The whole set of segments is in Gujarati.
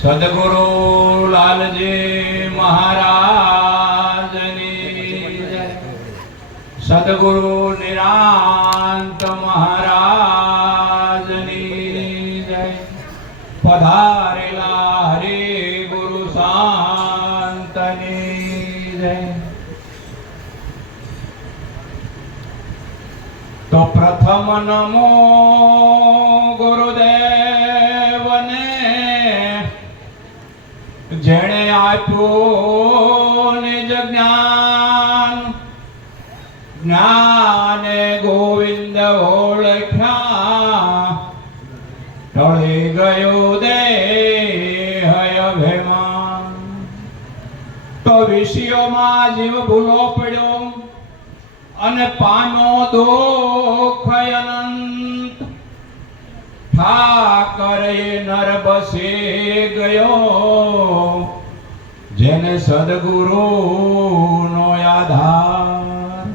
સદગુરુ લાલજી મહારાજની જય. સદગુરુ નિરાંત મહારાજની જય. પધારેલા હરિ ગુરુ શાંતની જય. તો પ્રથમ નમો ગુરુદેવને, જેણે આપ્યું નિજ જ્ઞાન. જ્ઞાને ગોવિંદ ઓળખ્યા, ટળી ગયું દેહ અભિમાન. તો વિષયોમાં જીવ ભૂલો પડ્યો અને પામ્યો દુઃખ અનંત. ઠાકરે નર બસી ગયો, જેને સદગુરુ નો આધાર.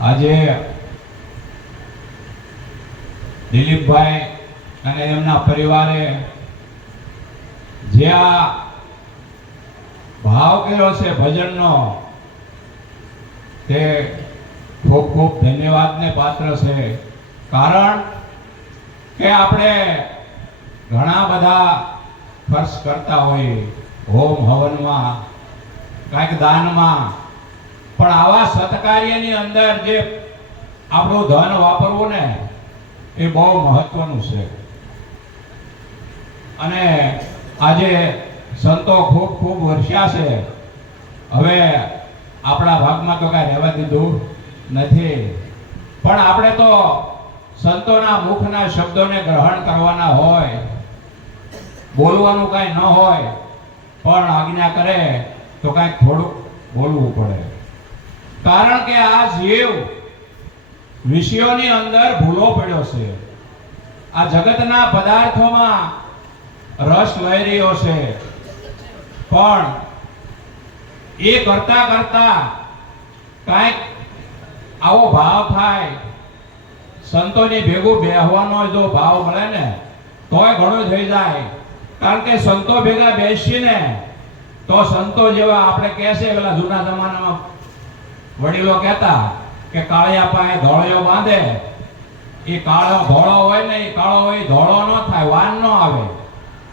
આજે દિલીપભાઈ અને એમના પરિવારે જે આ ભાવ કર્યો છે ભજનનો, તે ખૂબ ખૂબ ધન્યવાદને પાત્ર છે. કારણ કે આપણે ઘણા બધા ખર્ચ કરતા હોઈએ, હોમ હવનમાં, કાંઈક દાનમાં, પણ આવા સત્કાર્યની અંદર જે આપણું ધન વાપરવું ને, એ બહુ મહત્વનું છે. અને આજે સંતો ખૂબ ખૂબ વર્ષ્યા છે. હવે આપણા ભાગમાં તો કાંઈ રહેવા દીધું નથી, પણ આપણે તો સંતોના મુખના શબ્દોને ગ્રહણ કરવાના હોય, બોલવાનું કાંઈ ન હોય, પણ આજ્ઞા કરે તો કાંઈક થોડુંક બોલવું પડે. કારણ કે આ જીવ વિષયોની અંદર ભૂલો પડ્યો છે. આ જગતના પદાર્થોમાં રસ લઈ રહ્યો છે, પણ એ કરતા કરતા કાંઈક આવો ભાવ થાય, સંતોની ભેગું બેહવાનો જો ભાવ મળે ને, તોય ઘણું થઈ જાય. કારણ કે સંતો ભેગા બેસીને તો સંતો જેવા આપણે કહે છે, પેલા જૂના જમાનામાં વડીલો કહેતા કે કાળિયા પાસે ધોળિયો બાંધે. એ કાળો ધોળો હોય ને, એ કાળો હોય ધોળો ન થાય, વાન ન આવે,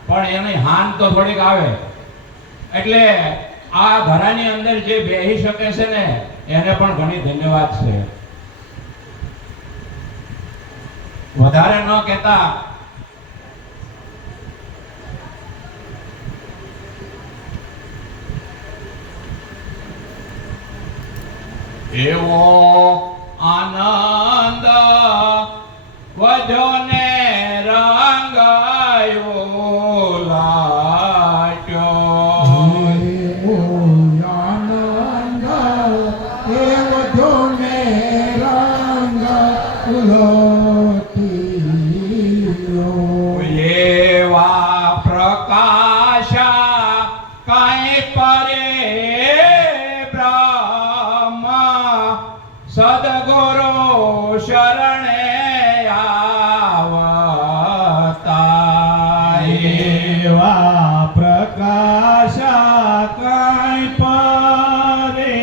પણ એની હાન તો થોડીક આવે. એટલે આ ઘરાની અંદર જે બેહી શકે છે ને, એને પણ ઘણી ધન્યવાદ છે. વધારે ન કહેતા એવો આનંદ વધ્યો ને રંગાયો લાગ્યો. આનંદ એ વધ્યો ને રંગાયો. એવા પ્રકાશા કાંઈ પરે સદગુરુ શરણે આવતા. એવા પ્રકાશા કાંઈ પરે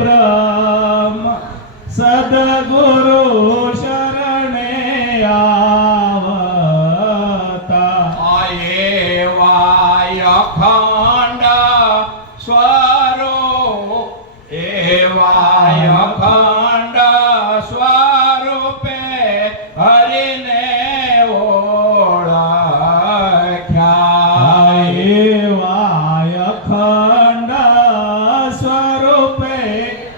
બ્રહ્મ, સદગુરુ શરણે આવતા. એવા અખંડ સ્વરૂપ, એવા અખંડ સ્વરૂપે હરિને ઓળખ્યા. એવા અખંડ સ્વરૂપે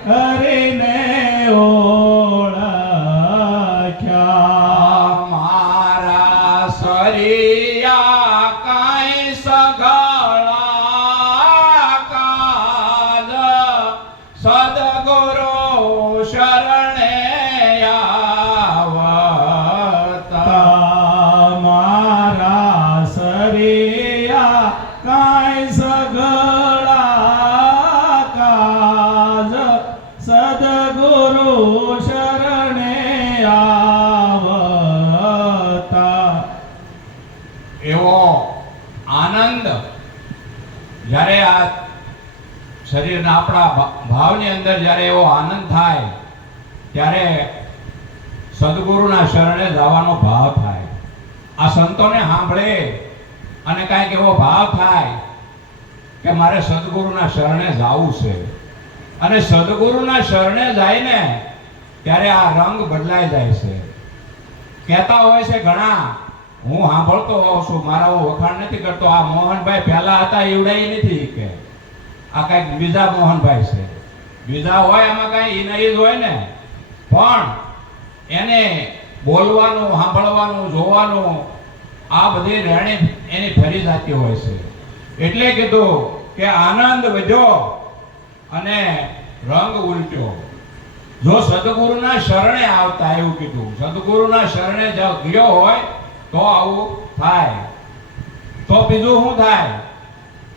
હરિને ઓળખ્યા. મારા સરિયા કાંઈ સગળા કાજ, સદગુરુ શરણે આવતા. મારા સરિયા કાંઈ સગળા કાજ, સદગુરુ શરણે આવતા. શરીરના આપણા ભાવની અંદર જ્યારે એવો આનંદ થાય ત્યારે સદગુરુના શરણે જવાનો ભાવ થાય. આ સંતોને સાંભળે અને કાંઈક એવો ભાવ થાય કે મારે સદગુરુના શરણે જવું છે, અને સદગુરુના શરણે જાય ને ત્યારે આ રંગ બદલાઈ જાય છે. કહેતા હોય છે ઘણા, હું સાંભળતો હોઉં છું, મારા હું વખાણ નથી કરતો, આ મોહનભાઈ પહેલા હતા એવડાય નથી, કે આ કઈક બીજા મોહનભાઈ છે. બીજા હોય એમાં કઈ નહીં જ હોય ને, પણ એને બોલવાનું, સાંભળવાનું, જોવાનું આ બધી રેણી એની ફરી જતી હોય છે. એટલે કીધું કે આનંદ વધ્યો અને રંગ ઉલટ્યો. જો સદગુરુના શરણે આવતા, એવું કીધું, સદગુરુના શરણે જો ગયો હોય તો આવું થાય. તો બીજું શું થાય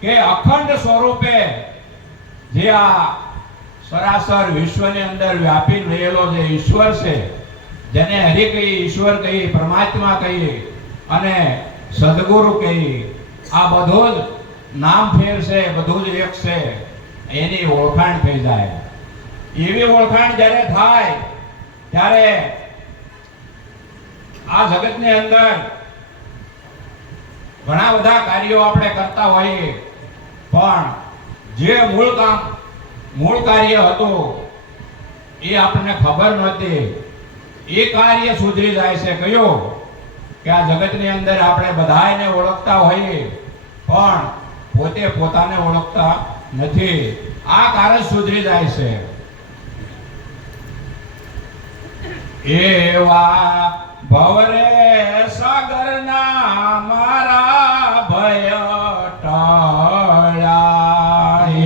કે અખંડ સ્વરૂપે જે આ સરાસર વિશ્વની અંદર વ્યાપી રહેલો જે ઈશ્વર છે, જેને હરિ કહી, ઈશ્વર કહી, પરમાત્મા કહી અને સદગુરુ કહી, આ બધું જ નામ ફેર છે, બધું જ એક છે, એની ઓળખાણ થઈ જાય. એવી ઓળખાણ જ્યારે થાય ત્યારે આ જગતની અંદર ઘણા બધા કાર્યો આપણે કરતા હોઈએ, પણ જે મૂળ કાર્ય હતું એ આપણને ખબર નહોતી. એ કાર્ય સુધરી જાય છે. કયો? કે આ જગતની અંદર આપણે બધાને ઓળખતા હોઈએ પણ પોતે પોતાને ઓળખતા નથી. આ કાર્ય સુધરી જાય છે. એવા ભવરે સાગરના મારા ભય ટળ્યા,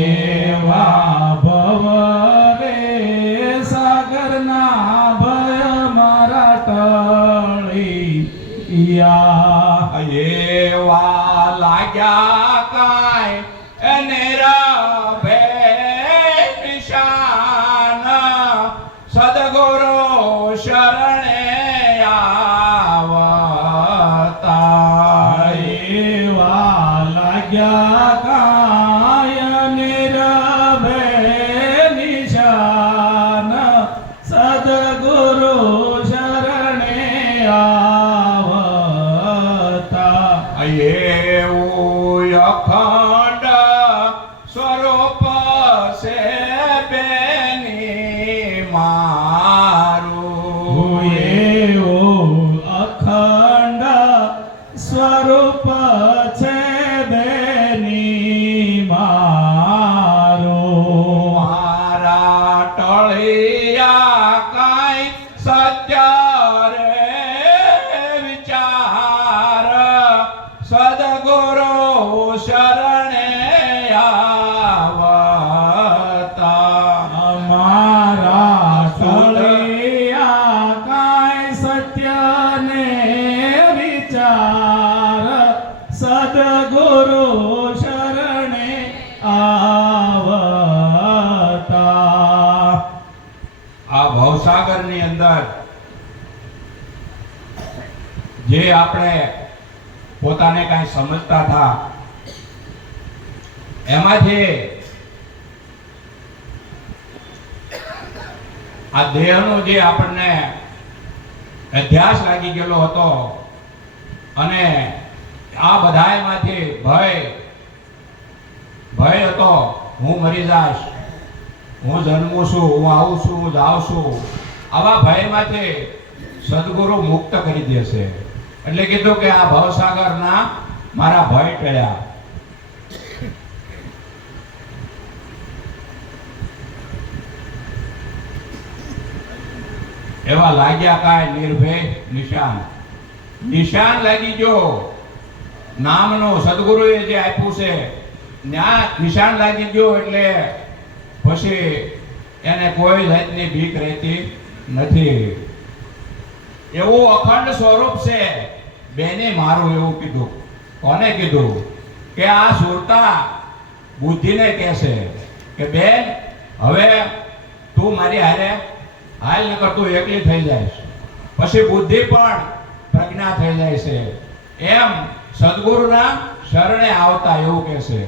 એવા ભવરે સાગરના ભય મારા ટળિયા. એવા લાગ્યા કાંઈ એને રભે નિશાન, સદગુરુ શરણે આવતા. એવા લાગ્યા કાય નિરભે નિશાન, સદગુરુ શરણે આવતા. એવું અખંડ સ્વરૂપ છે બેની મારું, એવું અખંડ સ્વરૂપ છે બેની મારું. મારા ટળિયા કાંઈ સત્ય રે વિચાર, સદગુરુ શરણે આવતા. અમારા ટળિયા કાંઈ સત્યને વિચાર, સદગુરુ શરણે આવતા. આ ભવસાગરની અંદર જે આપણે પોતાને કાંઈ સમજતા હતા, એમાંથી આ દેહનો જે આપણને અધ્યાસ લાગી ગયેલો હતો, અને આ બધાયમાંથી ભય હતો, હું મરી જાઈશ, હું જન્મું છું, હું આવું છું, હું જાઉં છું, આવા ભયમાંથી સદગુરુ મુક્ત કરી દેશે. એટલે કીધું કે આ ભવસાગરના મારા ભય ટળ્યા. એવા લાગ્યા કાંઈ નિર્ભય નિશાન. નિશાન લાગી ગયો નામનો, સદગુરુએ જે આપ્યું છે ત્યાં નિશાન લાગી ગયો. એટલે પછી એને કોઈ જાતની ભીખ રહેતી નથી. એવું અખંડ સ્વરૂપ છે બેને મારું, એવું કીધું. કોને કીધું? કે આ સુરતા બુદ્ધિને કહેશે કે બેન, હવે તું મારી હારે હાલ, નકર તું એકલી થઈ જાય. પછી બુદ્ધિ પણ પ્રજ્ઞા થઈ જાય છે. એમ સદગુરુના શરણે આવતા, એવું કહેશે.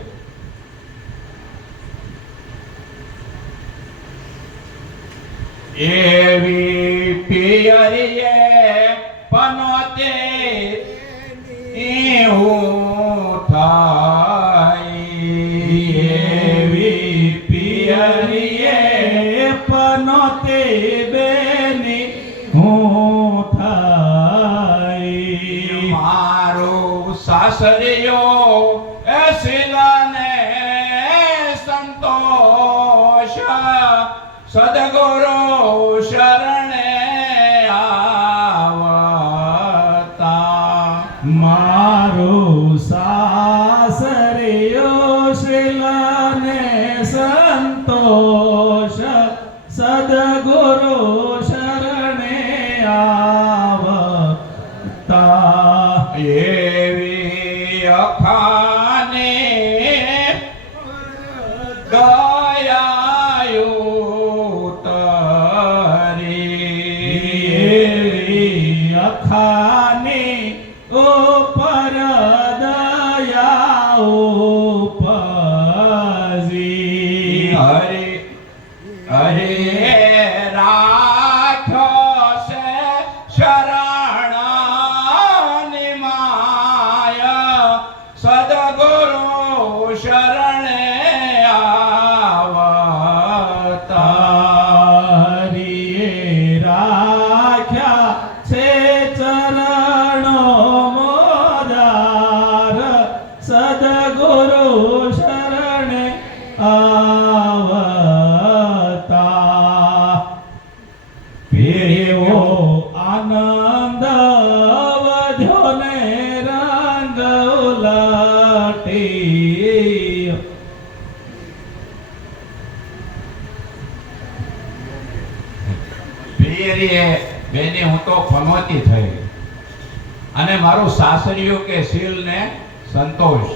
એવી પિયરીએ પનોતે એવું થાય એવી પિયરીએ પનોતે બેની હું થાય મારું સાસરિયો એ શીલને સંતોષ સદગુરુ શરણે આવતા મારું સાસરિયો શીલને સંતોષ સદગુરુ શરણે આવતા એવી અખાને દયાયું તરી એવી અખાની ઉપર દયા ઉપજી હરે હરે રાખ્યો છે શરણાની માય સદગુરુ શરણે આવતા હરિએ રાખ્યા છે ચરણો મોદાર સદગુરુ શરણે આવતા એવો આનંદ વધ્યો ને રંગ ઉલટી પિયરીએ બેને હું તો ફનોતી થઈ અને મારું સાસરિયું કે શીલ ને સંતોષ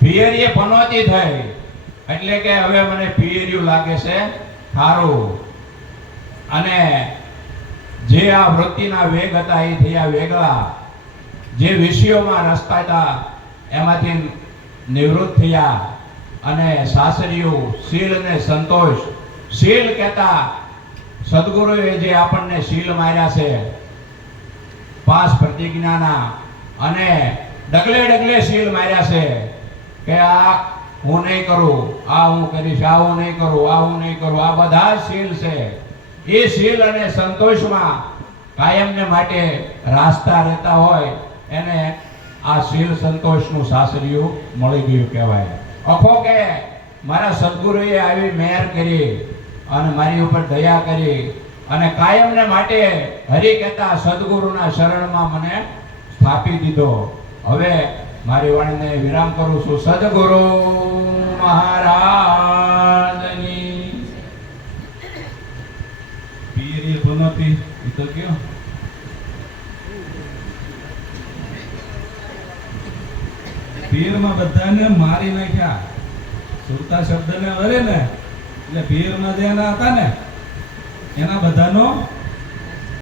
પિયરીએ ફનોતી થઈ એટલે કે હવે મને પિયરિયું લાગે છે સારું અને જે આ વૃત્તિના વેગ હતા એ થયા વેગળા જે વિષયોમાં રસ્તા હતા એમાંથી નિવૃત્ત થયા અને સાસરિયું શીલ અને સંતોષ શીલ કહેતા સદગુરુએ જે આપણને શીલ માર્યા છે 5 પ્રતિજ્ઞાના અને ડગલે ડગલે શીલ માર્યા છે કે આ હું નહીં કરું આ હું કરીશ આ હું નહીં કરું આ હું નહીં કરું આ બધા શીલ છે એ શીલ અને સંતોષમાં કાયમને માટે રાસ્તા રહેતા હોય એને આ શીલ સંતોષનું સાસરિયું મળી ગયું કહેવાય અખો કે મારા સદગુરુએ આવી મહેર કરી અને મારી ઉપર દયા કરી અને કાયમને માટે હરિ કહેતા સદગુરુના શરણમાં મને સ્થાપી દીધો હવે મારી વાણીને વિરામ કરું છું સદગુરુ મહારાજની પિયરી પનોતી ઈ તો કયો પીરમાં બધાને મારી નાખ્યા સુરતા શબ્દને વરે ને એટલે પીરમાં જે એના હતા ને એના બધાનો